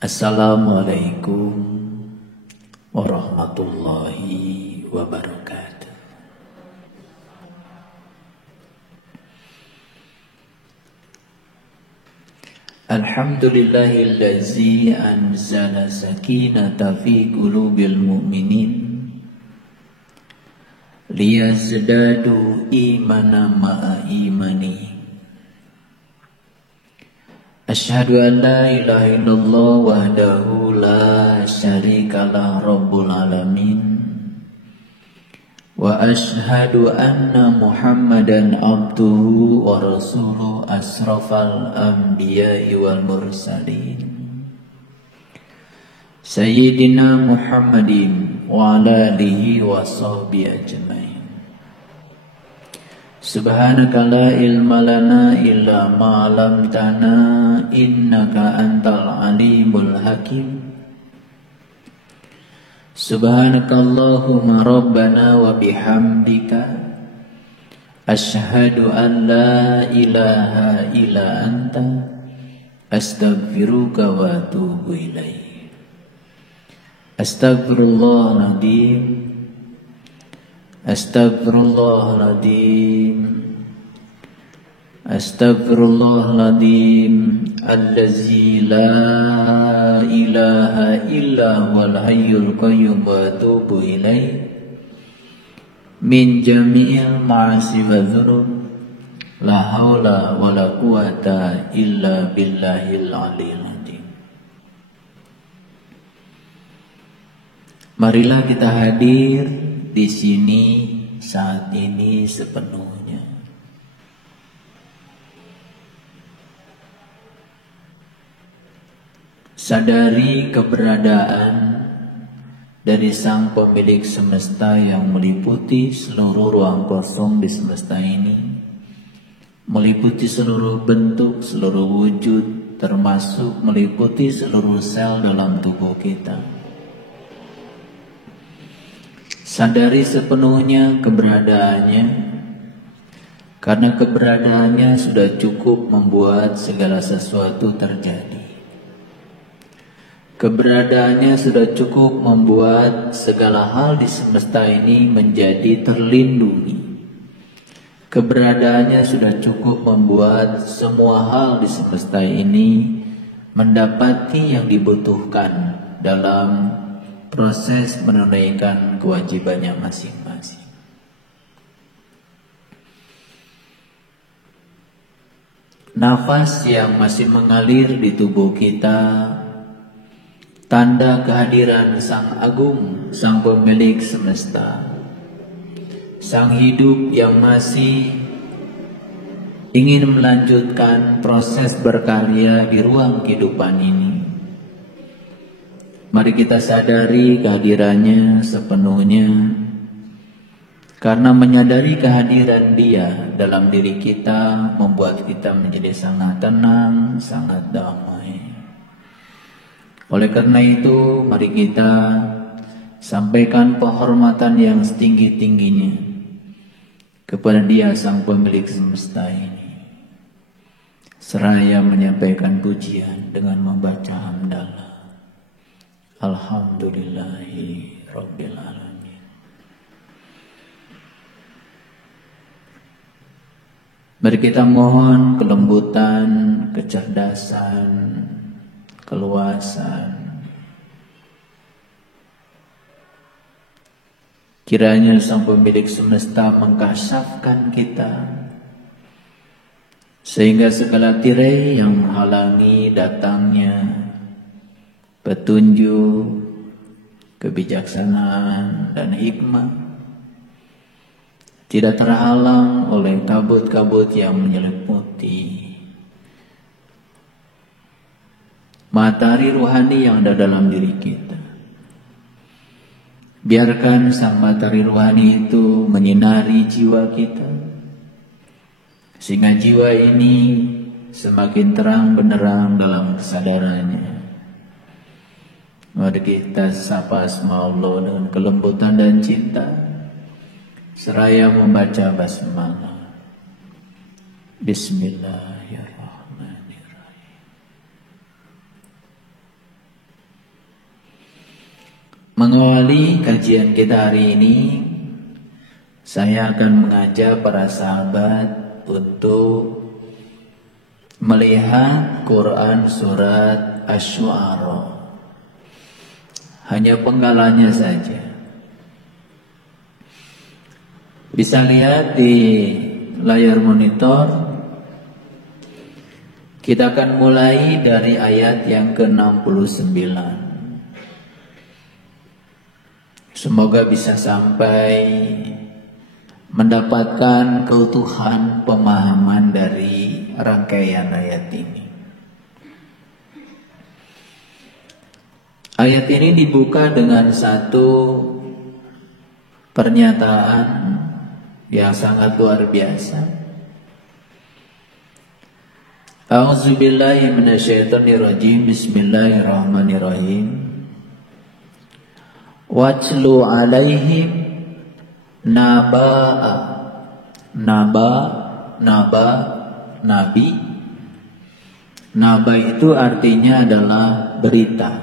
Assalamualaikum warahmatullahi wabarakatuh. Alhamdulillahillazi anzala sakinata fi qulubil mu'minin liyazdadu imana ma'a imani. Asyhadu an la ilaha illallah wahdahu la syarikalah rabbul alamin. Wa asyhadu anna Muhammadan abduhu wa rasuluhu asrafal anbiya'i wal mursalin. Sayyidina Muhammadin wa ala alihi wa sahbihi ajmain. Subhanaka la ilma lana illa ma 'allamtana innaka antal alimul hakim. Subhanaka Allahumma rabbana wa bihamdika asyhadu an la ilaha illa anta astaghfiruka wa atubu ilaik. Astaghfirullahaladzim. Astaghfirullahaladzim. Astaghfirullahaladzim allazi la ilaha illa huwal hayyul qayyum wa atubu ilaih min jami'il ma'asi wa dzunub la haula wa la quwata illa billahil aliyil azim. Marilah kita hadir di sini saat ini sepenuhnya. Sadari keberadaan dari Sang Pemilik semesta yang meliputi seluruh ruang kosong di semesta ini, meliputi seluruh bentuk, seluruh wujud, termasuk meliputi seluruh sel dalam tubuh kita. Sadari sepenuhnya keberadaannya, karena keberadaannya sudah cukup membuat segala sesuatu terjadi. Keberadaannya sudah cukup membuat segala hal di semesta ini menjadi terlindungi. Keberadaannya sudah cukup membuat semua hal di semesta ini mendapati yang dibutuhkan dalam proses menunaikan kewajibannya masing-masing. Nafas yang masih mengalir di tubuh kita, tanda kehadiran Sang Agung, Sang Pemilik semesta, Sang Hidup yang masih ingin melanjutkan proses berkarya di ruang kehidupan ini. Mari kita sadari kehadirannya sepenuhnya, karena menyadari kehadiran Dia dalam diri kita membuat kita menjadi sangat tenang, sangat damai. Oleh karena itu, mari kita sampaikan penghormatan yang setinggi-tingginya kepada Dia Sang Pemilik semesta ini, seraya menyampaikan pujian dengan membaca hamdalah. Alhamdulillahi Rabbil Alamin. Mari kita mohon kelembutan, kecerdasan, keluasan. Kiranya Sang Pemilik semesta mengkasyafkan kita, sehingga segala tirai yang menghalangi datangnya petunjuk, kebijaksanaan, dan hikmah tidak terhalang oleh kabut-kabut yang menyelimuti matahari ruhani yang ada dalam diri kita. Biarkan sang matahari ruhani itu menyinari jiwa kita, sehingga jiwa ini semakin terang benderang dalam kesadarannya. Mari kita sapa asma Allah dengan kelembutan dan cinta, seraya membaca basmalah. Bismillahirrahmanirrahim. Mengawali kajian kita hari ini, saya akan mengajak para sahabat untuk melihat Quran surat Asy-Syu'ara. Hanya penggalannya saja. Bisa lihat di layar monitor. Kita akan mulai dari ayat yang ke-69. Semoga bisa sampai mendapatkan keutuhan pemahaman dari rangkaian ayat ini. Ayat ini dibuka dengan satu pernyataan yang sangat luar biasa. A'udzubillahi minasyaitonirrajim. Bismillahirrahmanirrahim. Watlu alaihim naba'a. Nabi. Naba itu artinya adalah berita.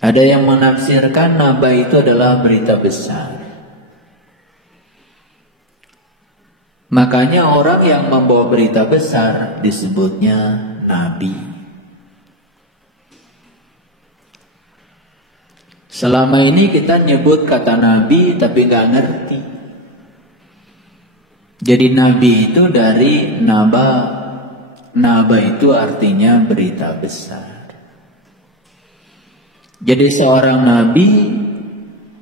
Ada yang menafsirkan naba itu adalah berita besar. Makanya orang yang membawa berita besar disebutnya nabi. Selama ini kita nyebut kata nabi tapi gak ngerti. Jadi nabi itu dari naba. Naba itu artinya berita besar. Jadi seorang nabi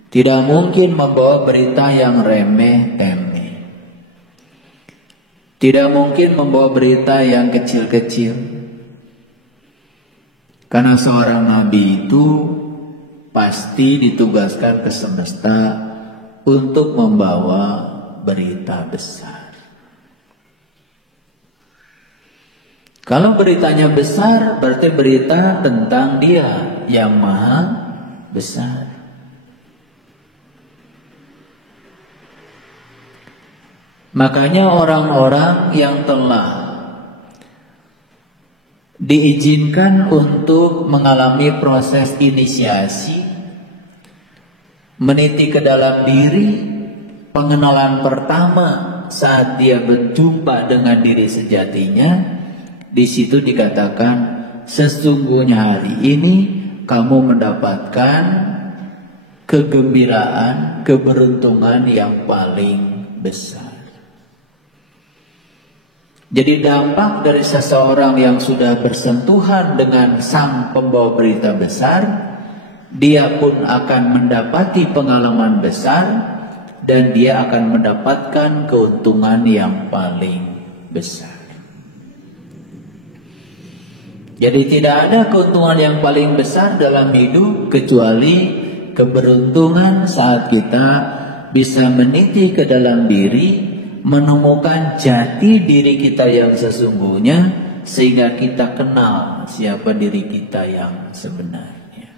tidak mungkin membawa berita yang remeh-temeh. Tidak mungkin membawa berita yang kecil-kecil. Karena seorang nabi itu pasti ditugaskan ke semesta untuk membawa berita besar. Kalau beritanya besar, berarti berita tentang Dia yang maha besar. Makanya orang-orang yang telah diizinkan untuk mengalami proses inisiasi, meniti ke dalam diri, pengenalan pertama saat dia berjumpa dengan diri sejatinya, di situ dikatakan sesungguhnya hari ini kamu mendapatkan kegembiraan, keberuntungan yang paling besar. Jadi dampak dari seseorang yang sudah bersentuhan dengan sang pembawa berita besar, dia pun akan mendapati pengalaman besar dan dia akan mendapatkan keuntungan yang paling besar. Jadi tidak ada keuntungan yang paling besar dalam hidup kecuali keberuntungan saat kita bisa meniti ke dalam diri, menemukan jati diri kita yang sesungguhnya, sehingga kita kenal siapa diri kita yang sebenarnya.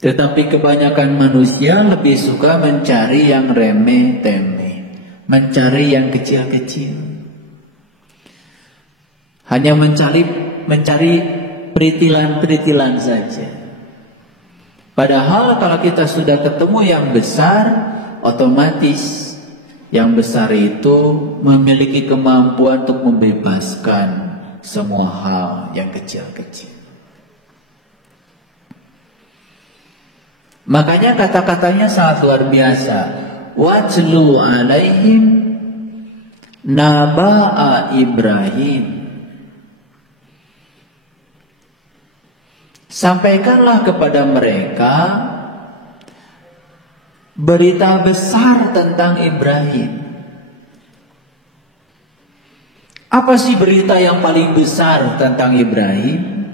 Tetapi kebanyakan manusia lebih suka mencari yang remeh-temeh, mencari yang kecil-kecil. Hanya mencari peritilan-peritilan saja. Padahal kalau kita sudah ketemu yang besar, otomatis yang besar itu memiliki kemampuan untuk membebaskan semua hal yang kecil-kecil. Makanya kata-katanya sangat luar biasa. Watlu alaihim naba'a Ibrahim. Sampaikanlah kepada mereka berita besar tentang Ibrahim. Apa sih berita yang paling besar tentang Ibrahim?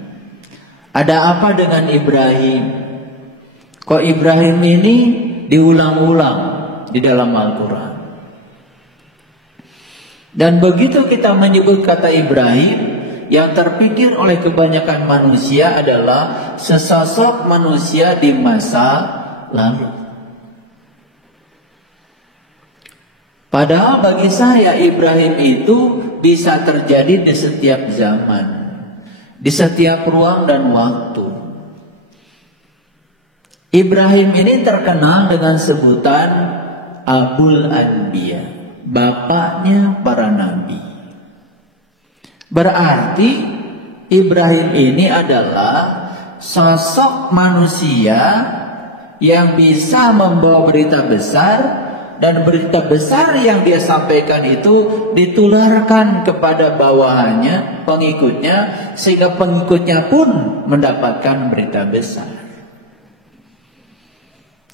Ada apa dengan Ibrahim? Kok Ibrahim ini diulang-ulang di dalam Al-Quran? Dan begitu kita menyebut kata Ibrahim, yang terpikir oleh kebanyakan manusia adalah sesosok manusia di masa lalu. Padahal bagi saya Ibrahim itu bisa terjadi di setiap zaman. di setiap ruang dan waktu. Ibrahim ini terkenal dengan sebutan Abul Anbiya, bapaknya para nabi. Berarti Ibrahim ini adalah sosok manusia yang bisa membawa berita besar, dan berita besar yang dia sampaikan itu ditularkan kepada bawahannya, pengikutnya, sehingga pengikutnya pun mendapatkan berita besar.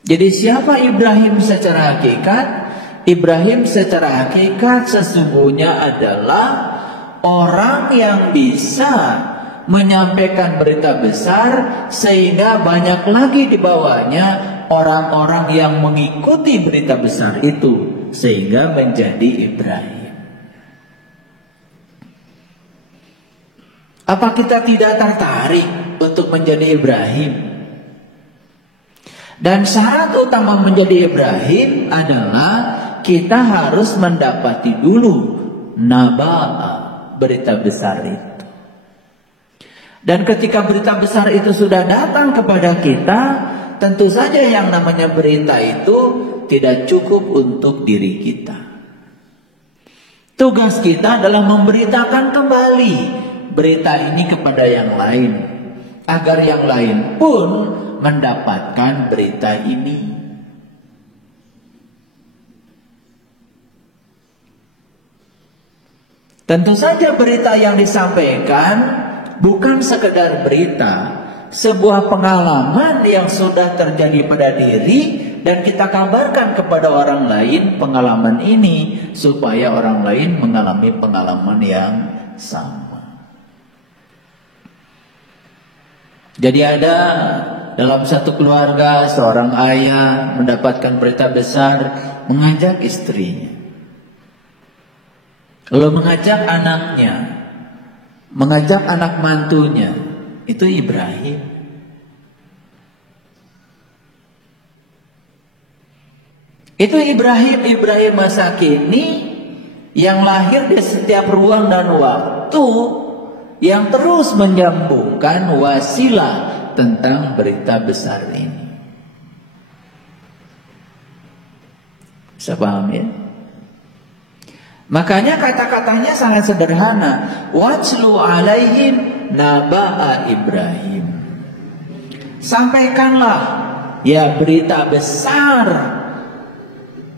Jadi siapa Ibrahim secara hakikat? Ibrahim secara hakikat sesungguhnya adalah orang yang bisa menyampaikan berita besar, sehingga banyak lagi di bawahnya orang-orang yang mengikuti berita besar itu, sehingga menjadi Ibrahim. Apa kita tidak tertarik untuk menjadi Ibrahim? Dan syarat utama menjadi Ibrahim adalah kita harus mendapati dulu naba'a, berita besar itu. Dan ketika berita besar itu sudah datang kepada kita, tentu saja yang namanya berita itu tidak cukup untuk diri kita. Tugas kita adalah memberitakan kembali berita ini kepada yang lain, agar yang lain pun mendapatkan berita ini. Tentu saja berita yang disampaikan bukan sekedar berita, sebuah pengalaman yang sudah terjadi pada diri, dan kita kabarkan kepada orang lain pengalaman ini, supaya orang lain mengalami pengalaman yang sama. Jadi ada dalam satu keluarga seorang ayah mendapatkan berita besar, mengajak istrinya, lalu mengajak anaknya, mengajak anak mantunya. Itu Ibrahim. Itu Ibrahim masa kini yang lahir di setiap ruang dan waktu, yang terus menyambungkan wasilah tentang berita besar ini. Bisa paham ya? Makanya kata-katanya sangat sederhana. Watslu alaihim naba'a Ibrahim. Sampaikanlah ya berita besar,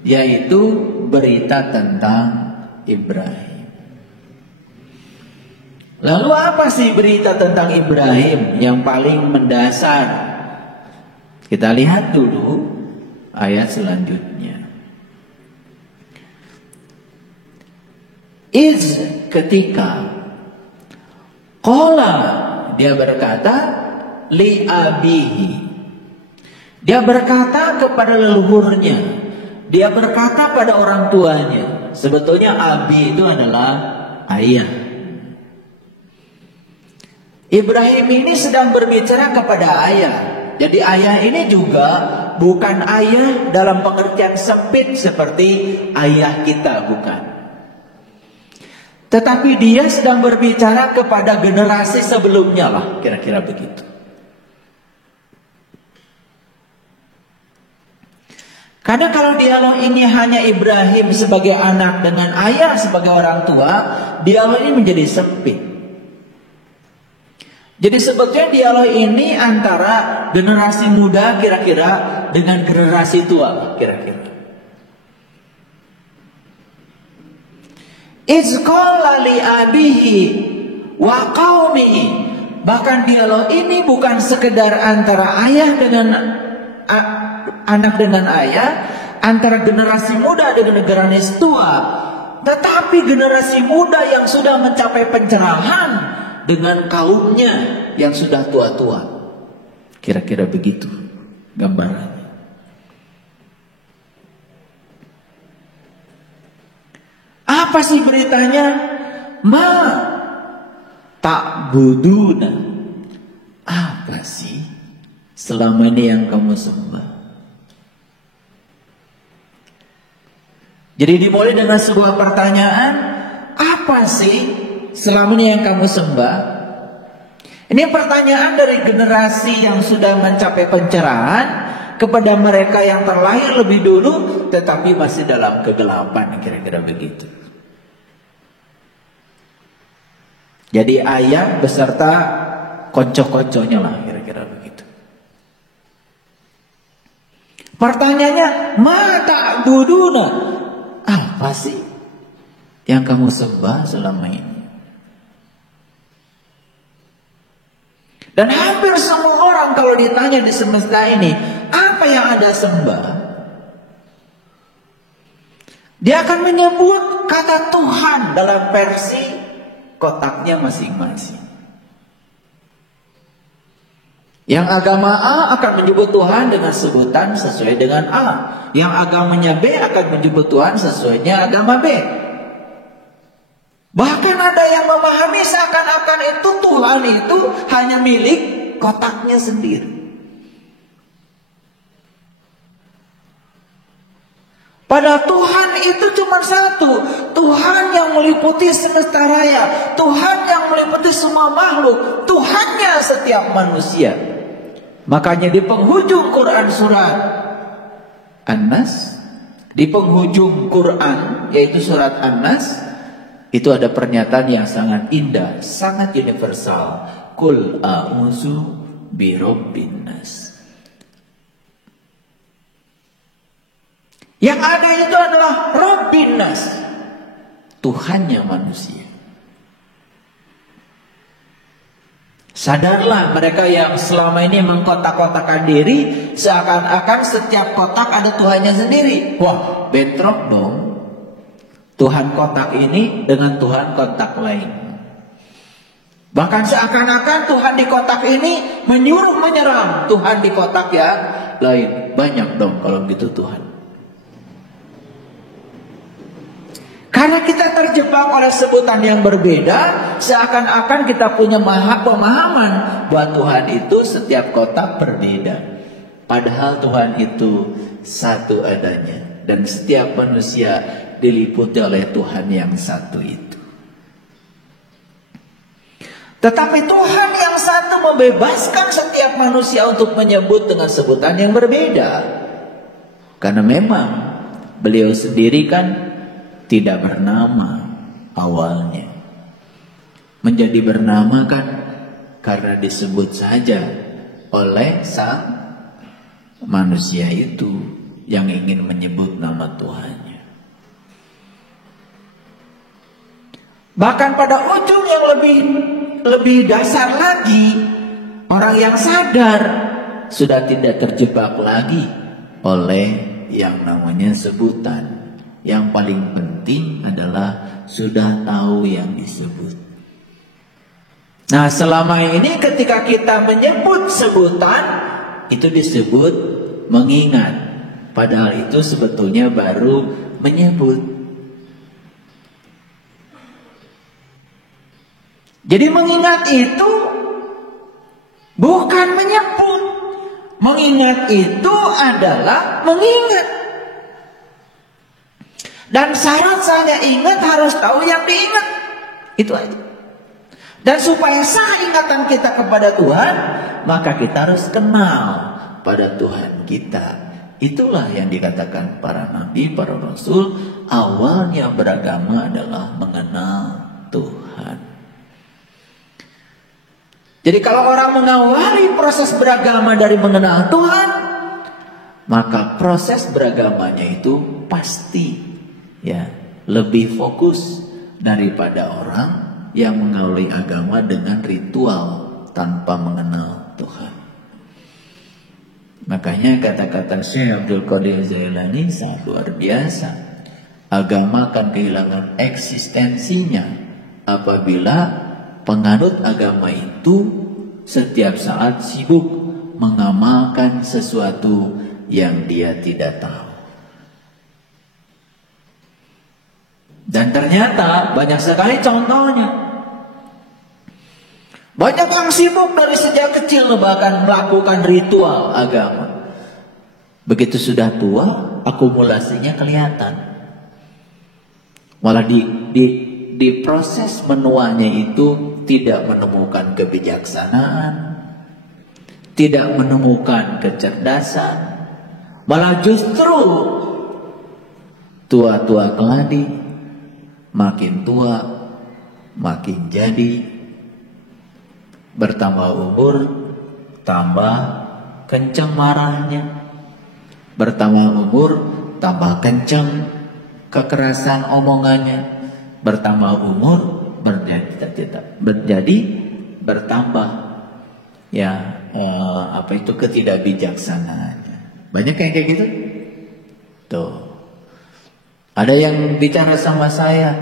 yaitu berita tentang Ibrahim. Lalu apa sih berita tentang Ibrahim yang paling mendasar? Kita lihat dulu ayat selanjutnya. Iz, ketika qala, dia berkata li abihi, dia berkata kepada leluhurnya, dia berkata pada orang tuanya. Sebetulnya abi itu adalah ayah. Ibrahim ini sedang berbicara kepada ayah. Jadi ayah ini juga bukan ayah dalam pengertian sempit seperti ayah kita, bukan. Tetapi dia sedang berbicara kepada generasi sebelumnya lah, kira-kira begitu. Karena kalau dialog ini hanya Ibrahim sebagai anak dengan ayah sebagai orang tua, dialog ini menjadi sempit. Jadi sebetulnya dialog ini antara generasi muda kira-kira dengan generasi tua kira-kira. Izqala li abihi wa qaumihi. Bahkan dialog ini bukan sekedar antara ayah dengan anak dengan ayah, antara generasi muda dengan generasi tua, tetapi generasi muda yang sudah mencapai pencerahan dengan kaumnya yang sudah tua-tua. Kira-kira begitu gambarannya. Apa sih beritanya? Ma ta'buduna. Apa sih selama ini yang kamu sembah? Jadi dimulai dengan sebuah pertanyaan, apa sih selama ini yang kamu sembah? Ini pertanyaan dari generasi yang sudah mencapai pencerahan kepada mereka yang terlahir lebih dulu tetapi masih dalam kegelapan, kira-kira begitu. Jadi ayat beserta konco-konconya lah, kira-kira begitu. Pertanyaannya, ma ta'buduna? Apa sih yang kamu sembah selama ini? Dan hampir semua orang kalau ditanya di semesta ini, apa yang Anda sembah? Dia akan menyebut kata Tuhan dalam versi kotaknya masing-masing. Yang agama A akan menyebut Tuhan dengan sebutan sesuai dengan A. Yang agamanya B akan menyebut Tuhan sesuainya agama B. Bahkan ada yang memahami seakan-akan itu Tuhan itu hanya milik kotaknya sendiri. Padahal Tuhan itu cuma satu. Tuhan yang meliputi semesta raya. Tuhan yang meliputi semua makhluk. Tuhannya setiap manusia. Makanya di penghujung Quran surat An-Nas, di penghujung Quran yaitu surat An-Nas, itu ada pernyataan yang sangat indah, sangat universal. Qul a'udzu birabbin nas. Yang ada itu adalah Rabbin nas, Tuhannya manusia. Sadarlah mereka yang selama ini mengkotak-kotakan diri seakan-akan setiap kotak ada Tuhannya sendiri. Wah, bentrok dong. Tuhan kotak ini dengan Tuhan kotak lain. Bahkan seakan-akan Tuhan di kotak ini menyuruh menyerang Tuhan di kotak yang lain. Banyak dong kalau gitu Tuhan. Karena kita terjebak oleh sebutan yang berbeda, seakan-akan kita punya pemahaman bahwa Tuhan itu setiap kotak berbeda. Padahal Tuhan itu satu adanya. Dan setiap manusia diliputi oleh Tuhan yang satu itu. Tetapi Tuhan yang satu membebaskan setiap manusia untuk menyebut dengan sebutan yang berbeda. Karena memang beliau sendiri kan tidak bernama awalnya. Menjadi bernama kan karena disebut saja oleh sang manusia itu yang ingin menyebut nama Tuhannya. Bahkan pada ujung yang lebih dasar lagi, orang yang sadar sudah tidak terjebak lagi oleh yang namanya sebutan. Yang paling penting adalah sudah tahu yang disebut. Nah, selama ini ketika kita menyebut sebutan, itu disebut mengingat. Padahal itu sebetulnya baru menyebut. Jadi mengingat itu bukan menyebut. Mengingat itu adalah mengingat. Dan syarat saya ingat harus tahu yang diingat. Itu aja. Dan supaya sah ingatan kita kepada Tuhan, maka kita harus kenal pada Tuhan kita. Itulah yang dikatakan para nabi, para rasul, awalnya beragama adalah mengenal Tuhan. Jadi kalau orang mengawali proses beragama dari mengenal Tuhan, maka proses beragamanya itu pasti lebih fokus daripada orang yang mengawali agama dengan ritual tanpa mengenal Tuhan. Makanya kata-kata Syekh Abdul Qadir Jailani sangat luar biasa. Agama akan kehilangan eksistensinya apabila penganut agama itu setiap saat sibuk mengamalkan sesuatu yang dia tidak tahu. Dan ternyata banyak sekali contohnya. Banyak yang sibuk dari sejak kecil bahkan melakukan ritual agama. Begitu sudah tua, akumulasinya kelihatan. Malah di proses menuanya itu tidak menemukan kebijaksanaan, tidak menemukan kecerdasan, malah justru tua-tua keladi, makin tua makin jadi, bertambah umur tambah kencang marahnya, bertambah umur tambah kencang kekerasan omongannya, bertambah umur berjadi bertambah ketidakbijaksanaannya. Banyak yang kayak gitu. Tuh. Ada yang bicara sama saya,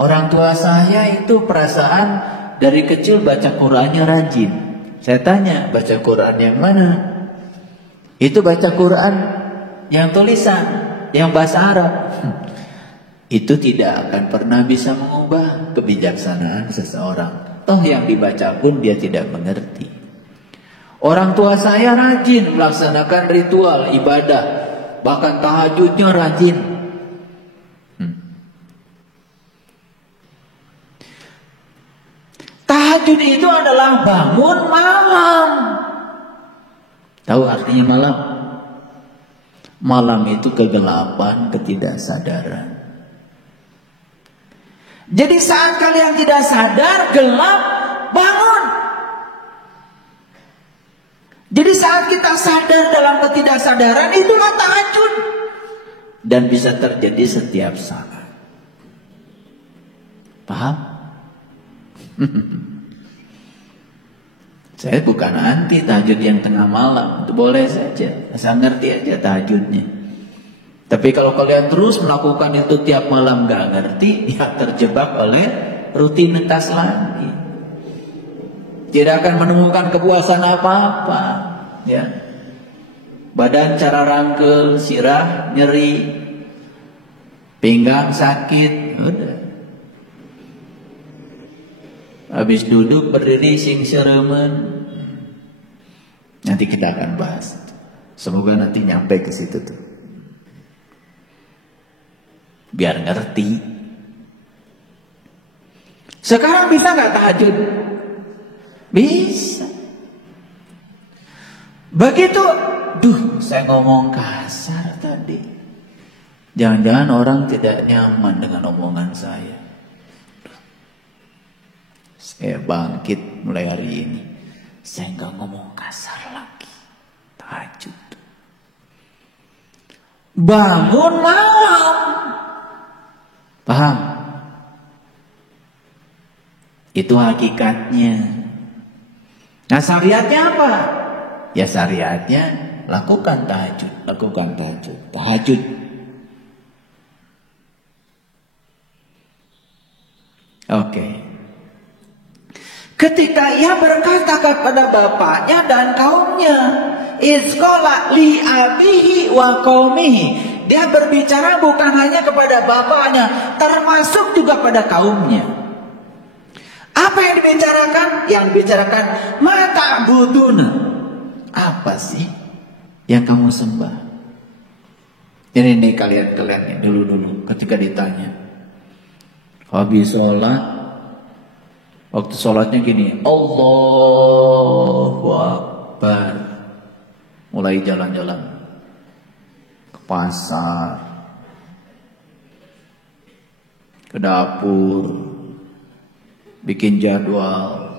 orang tua saya itu perasaan dari kecil baca Qur'annya rajin. Saya tanya, baca Qur'an yang mana? Itu baca Qur'an yang tulisan, yang bahasa Arab. Itu tidak akan pernah bisa mengubah kebijaksanaan seseorang. Toh yang dibaca pun dia tidak mengerti. Orang tua saya rajin melaksanakan ritual ibadah, bahkan tahajudnya rajin. Tahajud itu adalah bangun malam. Tahu artinya malam? Malam itu kegelapan, ketidaksadaran. Jadi saat kalian tidak sadar, gelap, bangun. Jadi saat kita sadar dalam ketidaksadaran, itulah tahajud. Dan bisa terjadi setiap saat. Paham? Saya bukan anti tahajud yang tengah malam. Itu boleh saja, asal ngerti aja tahajudnya. Tapi kalau kalian terus melakukan itu tiap malam gak ngerti, ya terjebak oleh rutinitas lagi. Tidak akan menemukan kepuasan apa-apa, ya. Badan cara rangkel, sirah nyeri, pinggang sakit, udah. Habis duduk berdiri sing seremen. Nanti kita akan bahas. Semoga nanti nyampe ke situ tuh. Biar ngerti. Sekarang bisa nggak tahajud? Bisa. Begitu, saya ngomong kasar tadi. Jangan-jangan orang tidak nyaman dengan omongan saya. Saya bangkit mulai hari ini. Saya nggak ngomong kasar lagi. Tahajud. Bangun malam. Paham? Itu hakikatnya. Nah, syariatnya apa? Ya syariatnya lakukan tahajud, lakukan tahajud, tahajud. Oke. Ketika ia berkata kepada bapaknya dan kaumnya, "Isqala li abihi wa qaumihi." Dia berbicara bukan hanya kepada bapaknya, termasuk juga pada kaumnya. Apa yang dibicarakan? Yang dibicarakan, "Mata buduna." Apa sih yang kamu sembah? Ini kalian dulu ketika ditanya. Habis sholat, waktu sholatnya gini, Allahu Akbar. Mulai jalan-jalan ke pasar, ke dapur, bikin jadwal.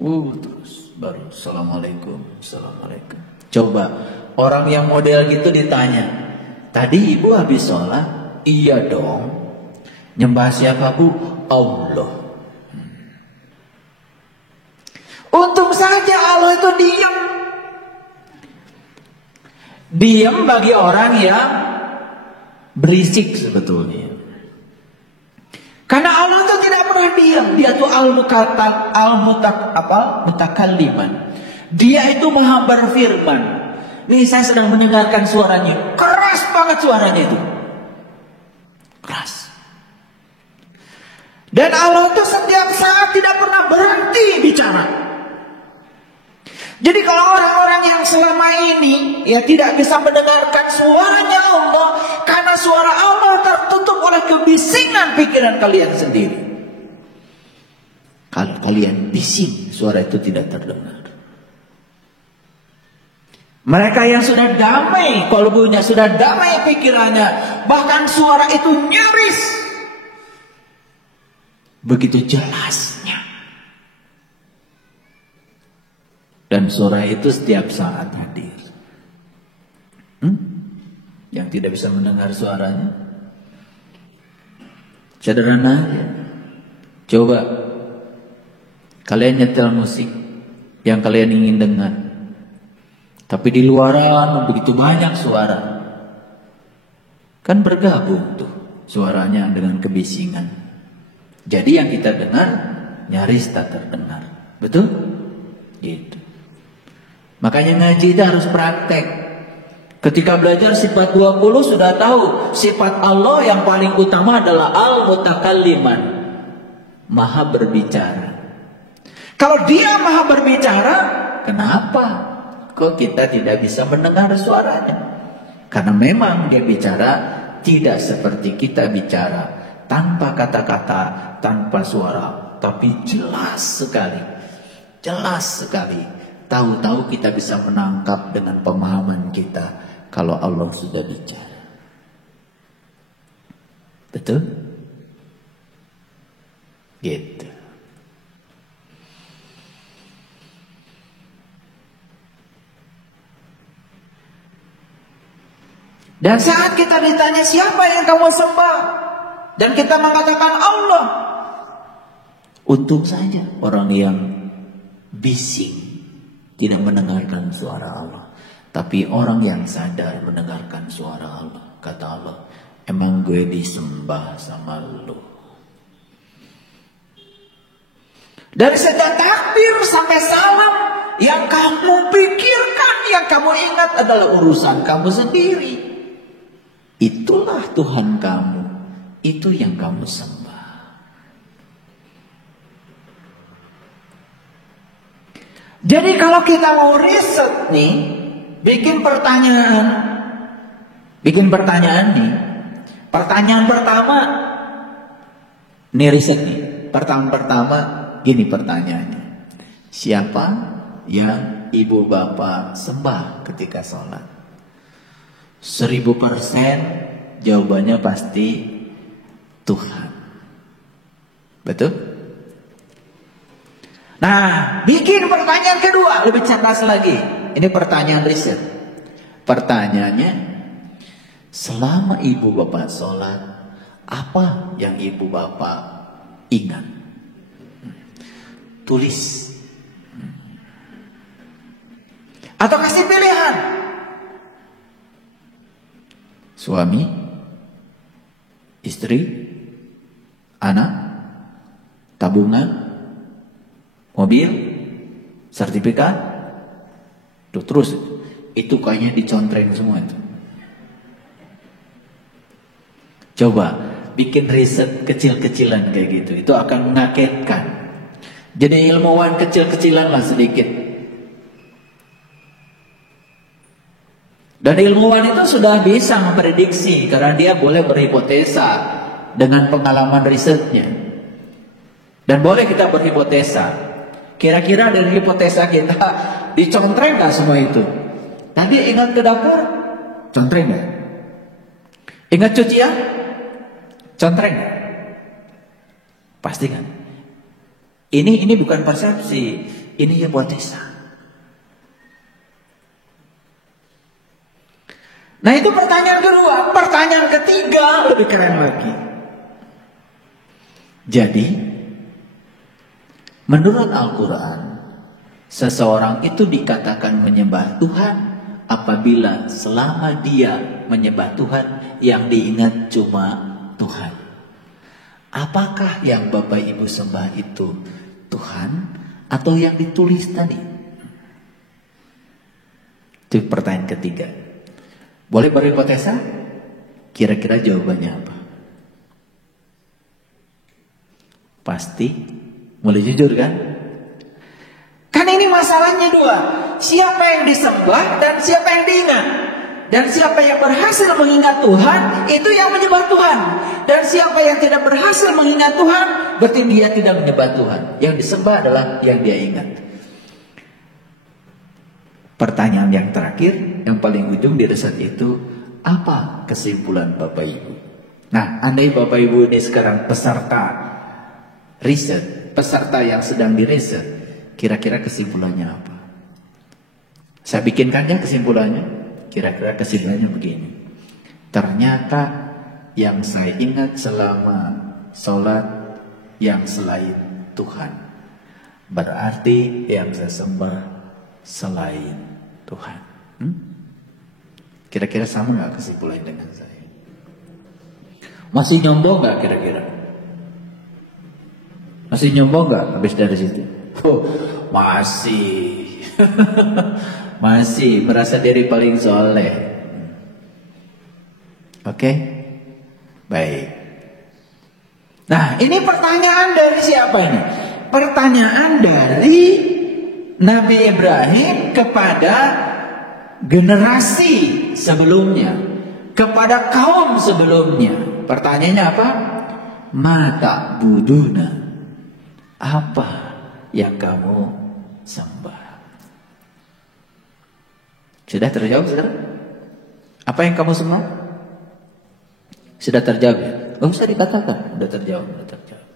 Terus baru Assalamualaikum. Coba orang yang model gitu ditanya, tadi ibu habis sholat? Iya dong. Nyembah siapa bu? Allah. Untung saja Allah itu diam. Diam bagi orang yang berisik sebetulnya. Karena Allah itu tidak pernah diam. Dia itu mutakalliman. Dia itu maha berfirman. Nih saya sedang mendengarkan suaranya. Keras banget suaranya itu. Keras. Dan Allah itu setiap saat tidak pernah berhenti bicara. Jadi kalau orang-orang yang selama ini ya tidak bisa mendengarkan suaranya Allah, karena suara Allah tertutup oleh kebisingan pikiran kalian sendiri. Kalau kalian bising, suara itu tidak terdengar. Mereka yang sudah damai kalbunya, sudah damai pikirannya, bahkan suara itu nyaris, begitu jelasnya. Dan suara itu setiap saat hadir. Yang tidak bisa mendengar suaranya, sederhana aja. Coba kalian nyetel musik yang kalian ingin dengar, tapi di luaran begitu banyak suara. Kan bergabung tuh suaranya dengan kebisingan. Jadi yang kita dengar nyaris tak terdengar. Betul? Gitu. Makanya ngaji itu harus praktek. Ketika belajar sifat 20 sudah tahu sifat Allah yang paling utama adalah al-mutakalliman, maha berbicara. Kalau dia maha berbicara, kenapa kok kita tidak bisa mendengar suaranya? Karena memang dia bicara tidak seperti kita bicara, tanpa kata-kata, tanpa suara, tapi jelas sekali. Jelas sekali. Tahu-tahu kita bisa menangkap dengan pemahaman kita kalau Allah sudah bicara. Betul? Gitu. Dan saat kita ditanya siapa yang kamu sembah, dan kita mengatakan Allah, untung saja orang yang bising tidak mendengarkan suara Allah. Tapi orang yang sadar mendengarkan suara Allah. Kata Allah, emang gue disembah sama lu. Dari sejak takbir sampai salam, yang kamu pikirkan, yang kamu ingat adalah urusan kamu sendiri. Itulah Tuhan kamu. Itu yang kamu sembah. Jadi kalau kita mau riset nih, bikin pertanyaan nih. Pertanyaan pertama, nih riset nih. Pertama gini pertanyaannya. Siapa yang ibu bapak sembah ketika sholat? 1000% jawabannya pasti Tuhan. Betul? Nah, bikin pertanyaan kedua, lebih cerdas lagi. Ini pertanyaan riset. Pertanyaannya, selama ibu bapak sholat, apa yang ibu bapak ingat? Tulis. Atau kasih pilihan. Suami, istri, anak, tabungan, mobil, sertifikat. Tuh terus itu kayaknya dicontreng semua itu. Coba bikin riset kecil-kecilan kayak gitu. Itu akan mengagetkan. Jadi ilmuwan kecil-kecilan lah sedikit. Dan ilmuwan itu sudah bisa memprediksi karena dia boleh berhipotesa dengan pengalaman risetnya. Dan boleh kita berhipotesa. Kira-kira dari hipotesa kita dicontreng gak semua itu? Tadi ingat ke dapur? Contreng gak? Ingat cucian? Contreng gak? Pasti kan? Ini bukan persepsi, ini hipotesa. Nah itu pertanyaan kedua. Pertanyaan ketiga lebih keren lagi. Jadi menurut Al-Quran, seseorang itu dikatakan menyembah Tuhan apabila selama dia menyembah Tuhan, yang diingat cuma Tuhan. Apakah yang Bapak Ibu sembah itu Tuhan atau yang ditulis tadi? Itu pertanyaan ketiga. Boleh berhipotesa? Kira-kira jawabannya apa? Pasti mulai jujur kan? Kan ini masalahnya dua. Siapa yang disembah dan siapa yang diingat? Dan siapa yang berhasil mengingat Tuhan, itu yang menyembah Tuhan. Dan siapa yang tidak berhasil mengingat Tuhan, berarti dia tidak menyembah Tuhan. Yang disembah adalah yang dia ingat. Pertanyaan yang terakhir, yang paling ujung di riset itu, apa kesimpulan Bapak Ibu? Nah, andai Bapak Ibu ini sekarang peserta riset, peserta yang sedang diriset, kira-kira kesimpulannya apa? Saya bikinkan ya kesimpulannya. Kira-kira kesimpulannya begini. Ternyata yang saya ingat selama sholat yang selain Tuhan, berarti yang saya sembah selain Tuhan. Kira-kira sama gak kesimpulannya dengan saya? Masih nyombong gak kira-kira? Masih nyombong gak habis dari situ? Oh, masih. Masih merasa diri paling soleh. Oke? Baik. Nah, ini pertanyaan dari siapa ini? Pertanyaan dari Nabi Ibrahim kepada generasi sebelumnya, kepada kaum sebelumnya. Pertanyaannya apa? Mata buduna, apa yang kamu sembah? Sudah terjawab sekarang? Apa yang kamu sembah? Sudah terjawab ya? Oh, bisa dikatakan sudah terjawab, sudah terjawab.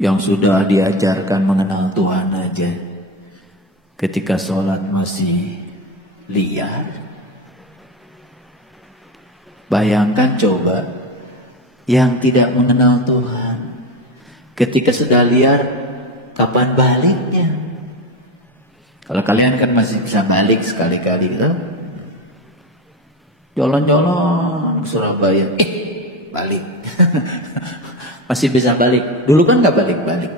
Yang sudah diajarkan mengenal Tuhan aja, ketika sholat masih liar. Bayangkan coba yang tidak mengenal Tuhan, ketika sudah liar, kapan baliknya? Kalau kalian kan masih bisa balik sekali-kali gitu. Jalan-jalan ke Surabaya, balik. Masih bisa balik. Dulu kan gak balik-balik.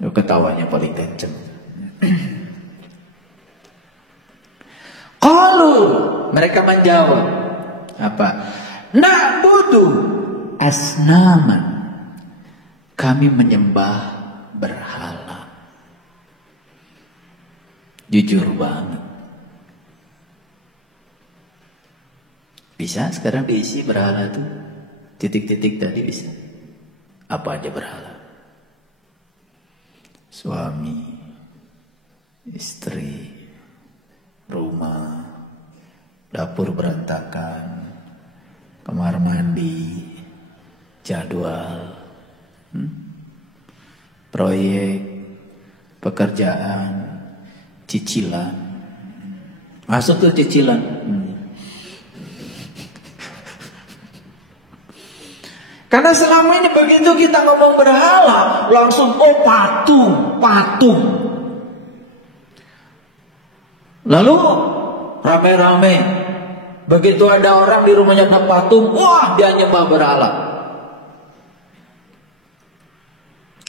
Ketawanya paling kenceng. Qalu, mereka menjawab apa? Na'budu asnaman, kami menyembah berhala. Jujur banget. Bisa sekarang diisi berhala tuh? Titik-titik tadi bisa. Apa aja berhala? Suami, istri, rumah, dapur berantakan, kamar mandi, jadwal, proyek, pekerjaan, cicilan. Masuk tuh cicilan. Karena selama ini begitu kita ngomong berhala, langsung patung. Lalu rame-rame, begitu ada orang di rumahnya ada patung, wah dia nyembah berhala.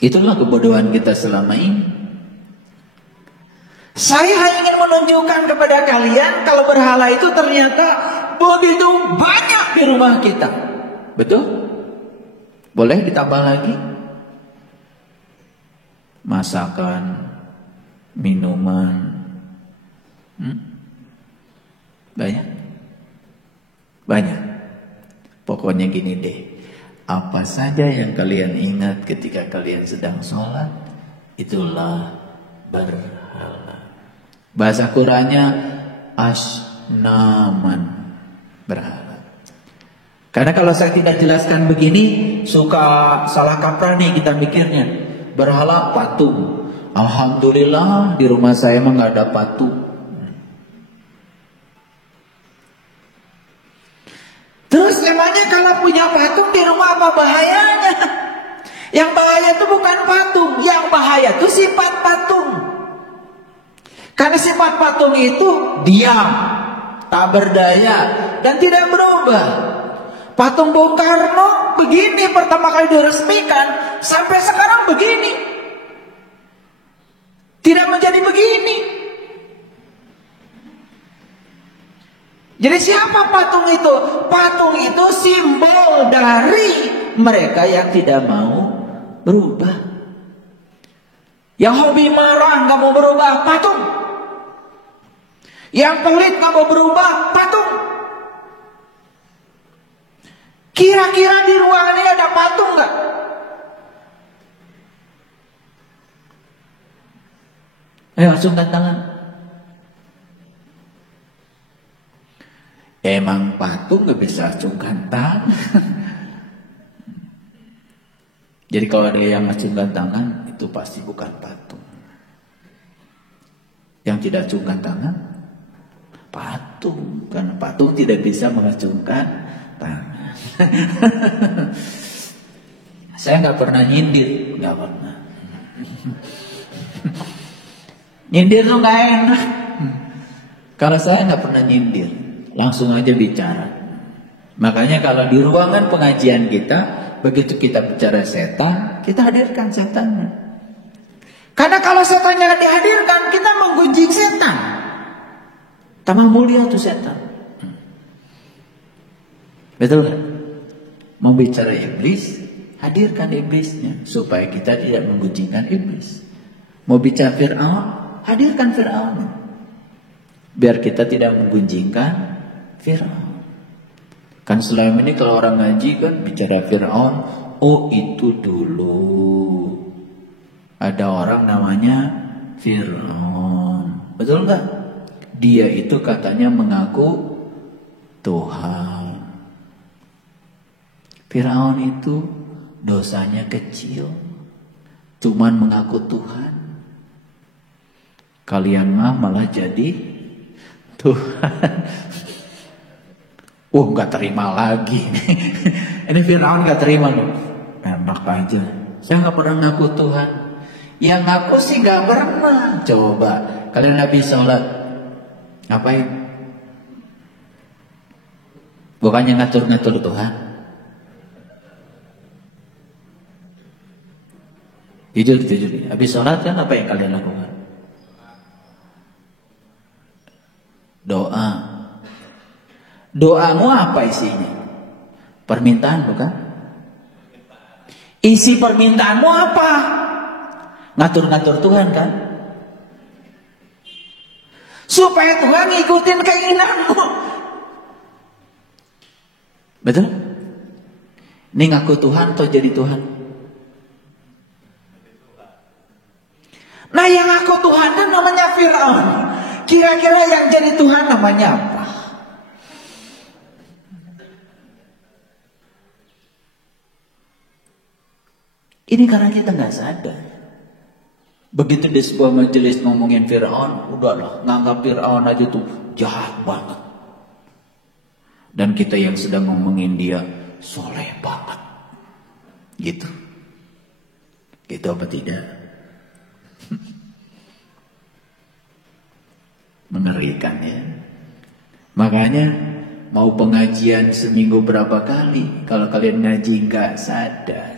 Itulah kebodohan kita selama ini. Saya ingin menunjukkan kepada kalian kalau berhala itu ternyata begitu banyak di rumah kita. Betul? Boleh ditambah lagi? Masakan, minuman, banyak. Pokoknya gini deh, apa saja yang kalian ingat ketika kalian sedang sholat, itulah berhala. Bahasa Qurannya asnaman, berhala. Karena kalau saya tidak jelaskan begini, suka salah kaprah nih kita mikirnya. Berhala patung. Alhamdulillah di rumah saya emang gak ada patung. Terus emangnya kalau punya patung di rumah apa bahayanya? Yang bahaya itu bukan patung, yang bahaya itu sifat patung. Karena sifat patung itu diam, tak berdaya, dan tidak berubah. Patung Bung Karno begini pertama kali diresmikan, sampai sekarang begini. Tidak menjadi begini. Jadi siapa patung itu? Patung itu simbol dari mereka yang tidak mau berubah. Yang hobi marah, nggak mau berubah, patung. Yang pelit nggak mau berubah, patung. Kira-kira di ruangan ini ada patung nggak? Ayo acungkan tangan. Emang patung nggak bisa acungkan tangan. Jadi kalau ada yang acungkan tangan, itu pasti bukan patung. Yang tidak acungkan tangan, patung. Karena patung tidak bisa mengacungkan tangan. Saya nggak pernah nyindir, nggak pernah. Nyindir tuh nggak enak. Kalau saya nggak pernah nyindir, langsung aja bicara. Makanya kalau di ruangan pengajian kita, begitu kita bicara setan, kita hadirkan setannya. Karena kalau setannya dihadirkan, kita menggunjing setan. Tambah mulia tuh setan. Betul kan? Mau bicara iblis, hadirkan iblisnya supaya kita tidak menggunjingkan iblis. Mau bicara Fir'aun, hadirkan Fir'aun biar kita tidak menggunjingkan Fir'aun. Kan selama ini kalau orang ngaji kan bicara Fir'aun, oh itu dulu ada orang namanya Fir'aun, betul nggak? Dia itu katanya mengaku Tuhan. Fir'aun itu dosanya kecil, cuman mengaku Tuhan. Kalian mah malah jadi Tuhan. Nggak terima lagi. Ini Fir'aun nggak terima loh. Enak aja. Saya nggak pernah ngaku Tuhan. Yang ngaku sih nggak pernah. Coba kalian habis sholat, ngapain? Bukannya ngatur-ngatur Tuhan. Jujur. Habis sholat kan apa yang kalian lakukan? Doa. Doamu apa isinya? Permintaan bukan? Isi permintaanmu apa? Ngatur-ngatur Tuhan kan? Supaya Tuhan ngikutin keinginanmu. Betul? Ini ngaku Tuhan atau jadi Tuhan? Nah yang ngaku Tuhan kan namanya Fir'aun. Kira-kira yang jadi Tuhan namanya apa? Ini karena kita nggak sadar. Begitu di sebuah majelis ngomongin Fir'aun, udahlah nganggap Fir'aun aja tuh jahat banget. Dan kita yang sedang ngomongin dia soleh banget. Gitu. Gitu apa tidak? Mengerikan ya. Makanya mau pengajian seminggu berapa kali, kalau kalian ngaji nggak sadar,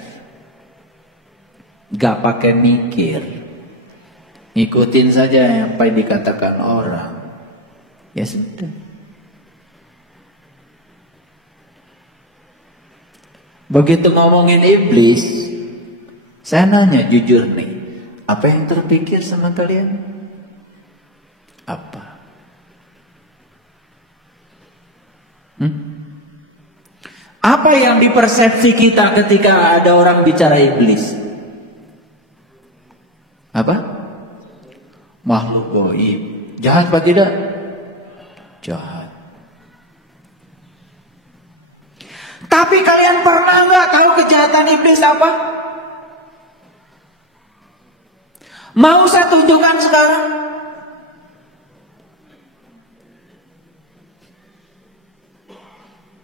nggak pakai mikir, ikutin saja apa yang dikatakan orang, ya sudah. Begitu ngomongin iblis, saya nanya jujur nih, apa yang terpikir sama kalian? Apa? Apa yang dipersepsi kita ketika ada orang bicara iblis? Apa? Makhluk gaib. Jahat apa tidak? Jahat. Tapi kalian pernah nggak tahu kejahatan iblis apa? Mau saya tunjukkan sekarang?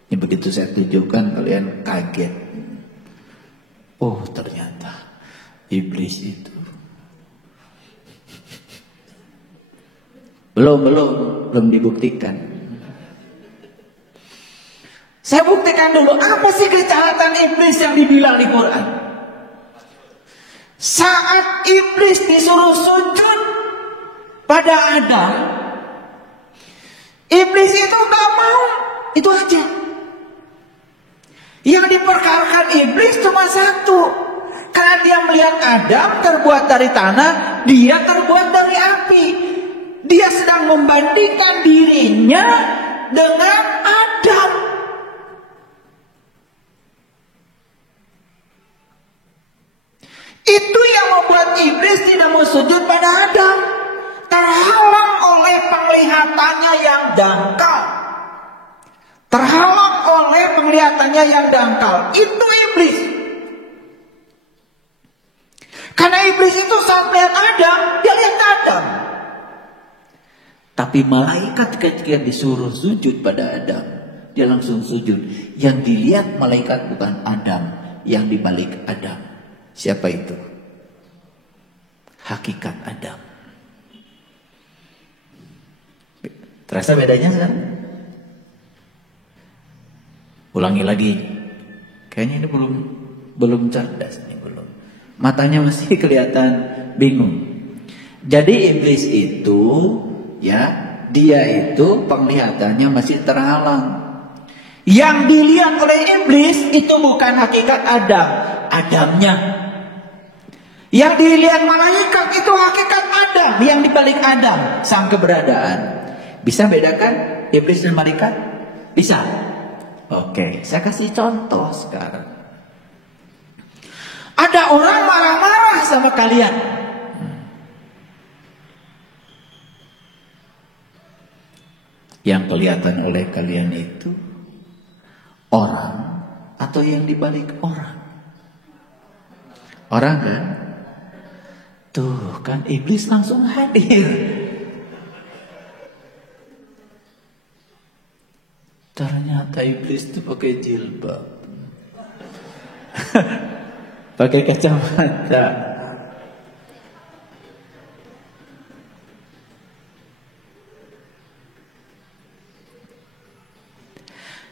Ini begitu saya tunjukkan kalian kaget. Oh ternyata iblis itu belum dibuktikan. Saya buktikan dulu apa sih kejahatan iblis yang dibilang di Quran. Saat iblis disuruh sujud pada Adam, iblis itu gak mau. Itu aja. Yang diperkarakan iblis cuma satu. Karena dia melihat Adam terbuat dari tanah, dia terbuat dari api. Dia sedang membandingkan dirinya dengan Adam. Itu yang membuat iblis tidak mau sujud pada Adam. Terhalang oleh penglihatannya yang dangkal. Terhalang oleh penglihatannya yang dangkal. Itu iblis. Karena iblis itu saat melihat Adam, dia lihat Adam. Tapi malaikat ketika disuruh sujud pada Adam, dia langsung sujud. Yang dilihat malaikat bukan Adam, yang dibalik Adam. Siapa itu? Hakikat Adam. Terasa bedanya kan? Ulangi lagi. Kayaknya ini belum cerdas nih, belum. Matanya masih kelihatan bingung. Jadi iblis itu, ya, dia itu penglihatannya masih terhalang. Yang dilihat oleh iblis itu bukan hakikat Adam, Adamnya. Yang dilihat malaikat itu hakikat Adam, yang dibalik Adam, sang keberadaan. Bisa bedakan iblis dan malaikat? Bisa. Oke, saya kasih contoh sekarang. Ada orang marah-marah sama kalian. Yang kelihatan oleh kalian itu orang atau yang dibalik orang? Orang kan? Tuh kan iblis langsung hadir. Ternyata iblis itu pakai jilbab. Pakai kacamata.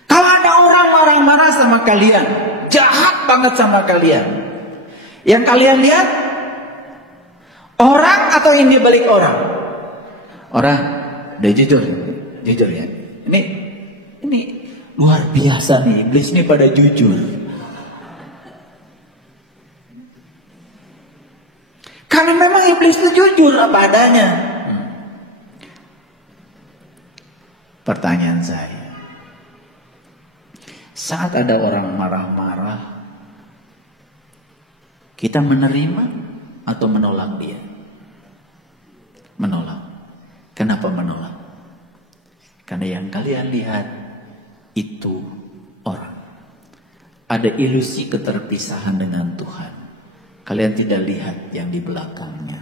Kalau ada orang marah-marah sama kalian, jahat banget sama kalian, yang kalian lihat orang atau yang di balik orang? Orang. Udah jujur ya. Ini luar biasa nih, iblis ini pada jujur. Karena memang iblis itu jujur apa adanya. Pertanyaan saya, saat ada orang marah-marah, kita menerima atau menolak dia? Menolak. Kenapa menolak? Karena yang kalian lihat itu orang. Ada ilusi keterpisahan dengan Tuhan. Kalian tidak lihat yang di belakangnya.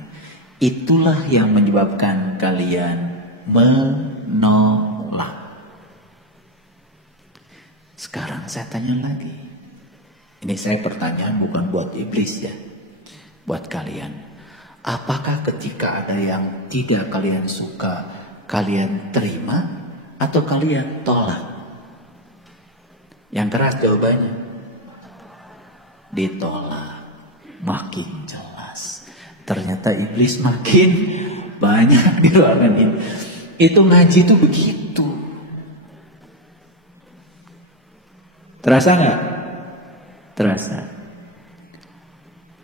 Itulah yang menyebabkan kalian menolak. Sekarang saya tanya lagi. Ini saya pertanyaan bukan buat iblis ya. Buat kalian. Apakah ketika ada yang tidak kalian suka, kalian terima atau kalian tolak? Yang keras jawabannya ditolak. Makin jelas. Ternyata iblis makin banyak di ruangan ini. Itu ngaji itu begitu. Terasa nggak? Terasa.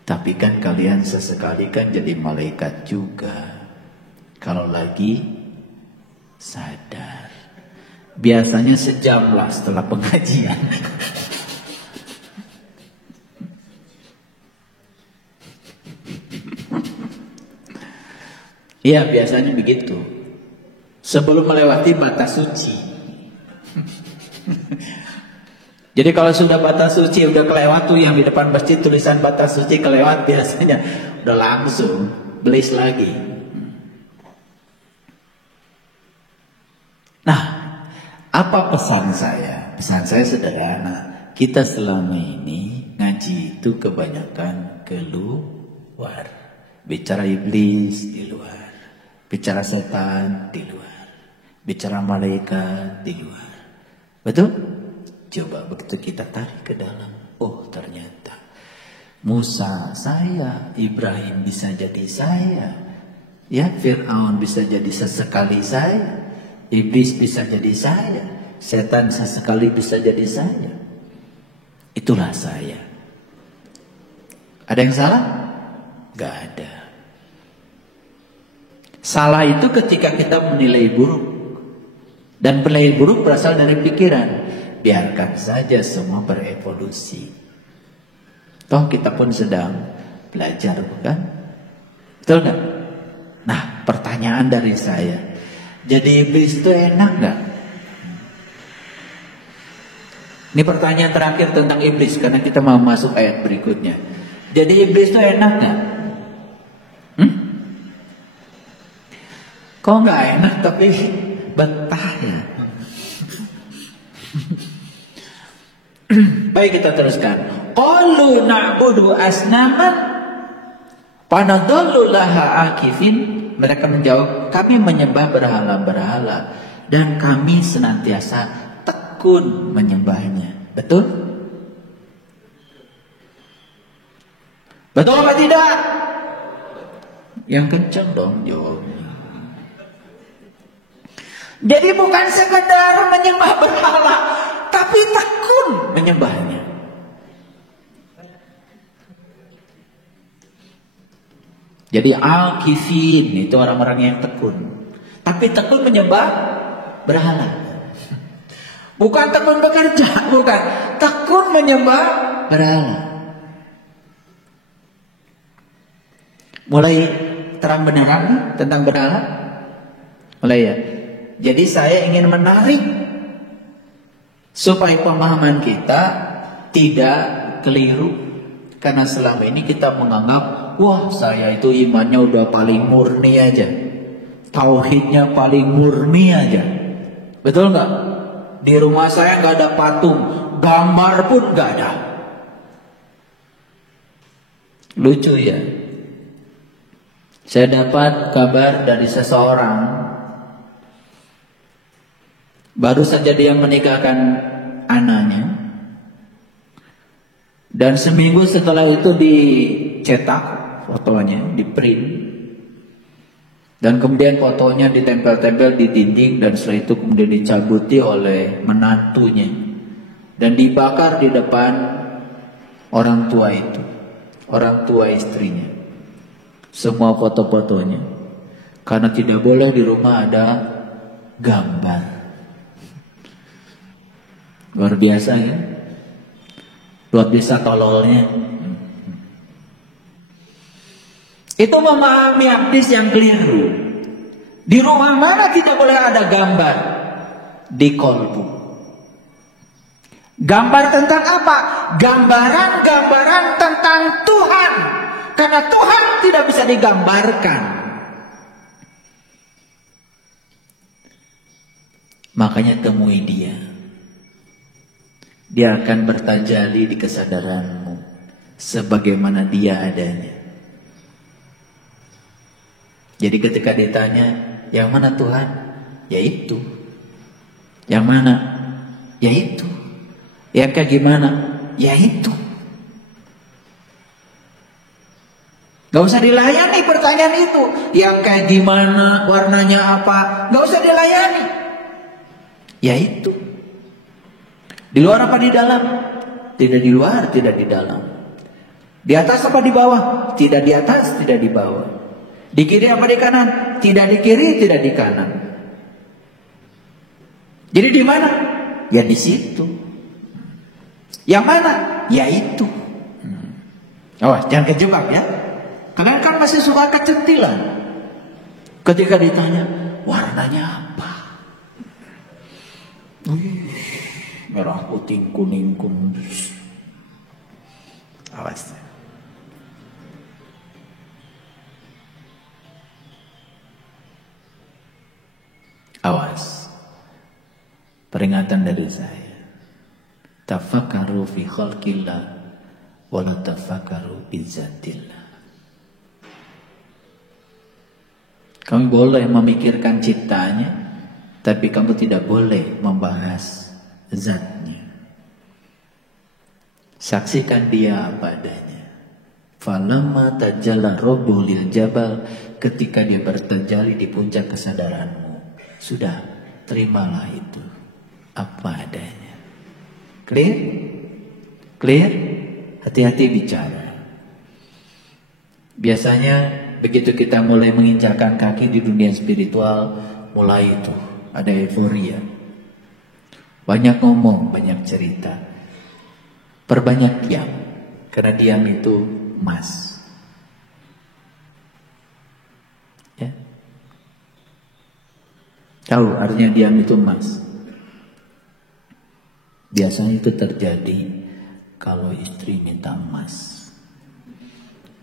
Tapi kan kalian sesekali kan jadi malaikat juga. Kalau lagi sadar. Biasanya sejam lah setelah pengajian. Iya, biasanya begitu. Sebelum melewati batas suci. Jadi kalau sudah batas suci udah kelewat tuh, yang di depan masjid tulisan batas suci kelewat, biasanya udah langsung belis lagi. Nah, apa pesan saya? Pesan saya sederhana. Kita selama ini ngaji itu kebanyakan keluar. Bicara iblis di luar. Bicara setan di luar. Bicara malaikat di luar. Betul? Coba begitu kita tarik ke dalam. Oh, ternyata Musa saya, Ibrahim bisa jadi saya. Ya, Fir'aun bisa jadi sesekali saya. Iblis bisa jadi saya. Setan sesekali bisa jadi saya. Itulah saya. Ada yang salah? Gak ada. Salah itu ketika kita menilai buruk. Dan penilaian buruk berasal dari pikiran. Biarkan saja semua berevolusi. Toh kita pun sedang belajar, bukan? Betul nggak? Nah, pertanyaan dari saya. Jadi iblis itu enak nggak? Ini pertanyaan terakhir tentang iblis, karena kita mau masuk ayat berikutnya. Jadi iblis itu enak nggak? Kok nggak enak tapi betah ya? Baik, kita teruskan. Qalu na'budu asnaman fanadhallu laha akifin. Mereka menjawab, kami menyembah berhala-berhala dan kami senantiasa tekun menyembahnya. Betul? Betul apa tidak? Yang kencang dong jawabnya. Jadi bukan sekedar menyembah berhala, tapi tekun menyembahnya. Jadi al-kifin itu orang-orang yang tekun. Tapi tekun menyembah berhala. Bukan tekun bekerja, bukan. Tekun menyembah berhala. Mulai terang benderang tentang berhala? Mulai ya. Jadi saya ingin menarik supaya pemahaman kita tidak keliru. Karena selama ini kita menganggap, wah saya itu imannya udah paling murni aja, tauhidnya paling murni aja. Betul nggak? Di rumah saya nggak ada patung, gambar pun nggak ada. Lucu ya. Saya dapat kabar dari seseorang, baru saja dia menikahkan anaknya. Dan seminggu setelah itu dicetak fotonya, di print. Dan kemudian fotonya ditempel-tempel di dinding. Dan setelah itu kemudian dicabuti oleh menantunya. Dan dibakar di depan orang tua itu. Orang tua istrinya. Semua foto-fotonya. Karena tidak boleh di rumah ada gambar. Luar biasa ya. Luar biasa tololnya. Itu memahami hadis yang keliru. Di rumah mana tidak boleh ada gambar? Di kolbu. Gambar tentang apa? Gambaran-gambaran tentang Tuhan. Karena Tuhan tidak bisa digambarkan. Makanya temui dia. Dia akan bertajalli di kesadaranmu sebagaimana dia adanya. Jadi ketika ditanya, yang mana Tuhan? Ya itu. Yang mana? Ya itu. Yang kayak gimana? Ya itu. Gak usah dilayani pertanyaan itu. Yang kayak gimana, warnanya apa, gak usah dilayani. Ya itu. Di luar apa di dalam? Tidak di luar, tidak di dalam. Di atas apa di bawah? Tidak di atas, tidak di bawah. Di kiri apa di kanan? Tidak di kiri, tidak di kanan. Jadi di mana? Ya di situ. Yang mana? Ya itu. Awas, jangan kejebak ya. Kalian kan masih suka kecentilan. Ketika ditanya, warnanya apa? Merah, putih, kuning, kuning. Awas. Awas. Peringatan dari saya. Tafakkaru fi khalqillah wa la tafakkaru bi zatillah. Kamu boleh memikirkan ciptanya, tapi kamu tidak boleh membahas zatnya. Saksikan dia apa adanya. Falamma tajalla rabbuhu lil jabal, ketika dia bertajalli di puncak kesadaranmu, sudah terimalah itu apa adanya. Clear? Clear? Hati-hati bicara. Biasanya begitu kita mulai menginjakkan kaki di dunia spiritual, mulai itu ada euforia. Banyak ngomong, banyak cerita. Perbanyak diam, karena diam itu emas. Ya. Tahu artinya diam itu emas. Biasanya itu terjadi kalau istri minta emas,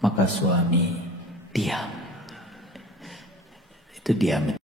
maka suami diam. Itu diam.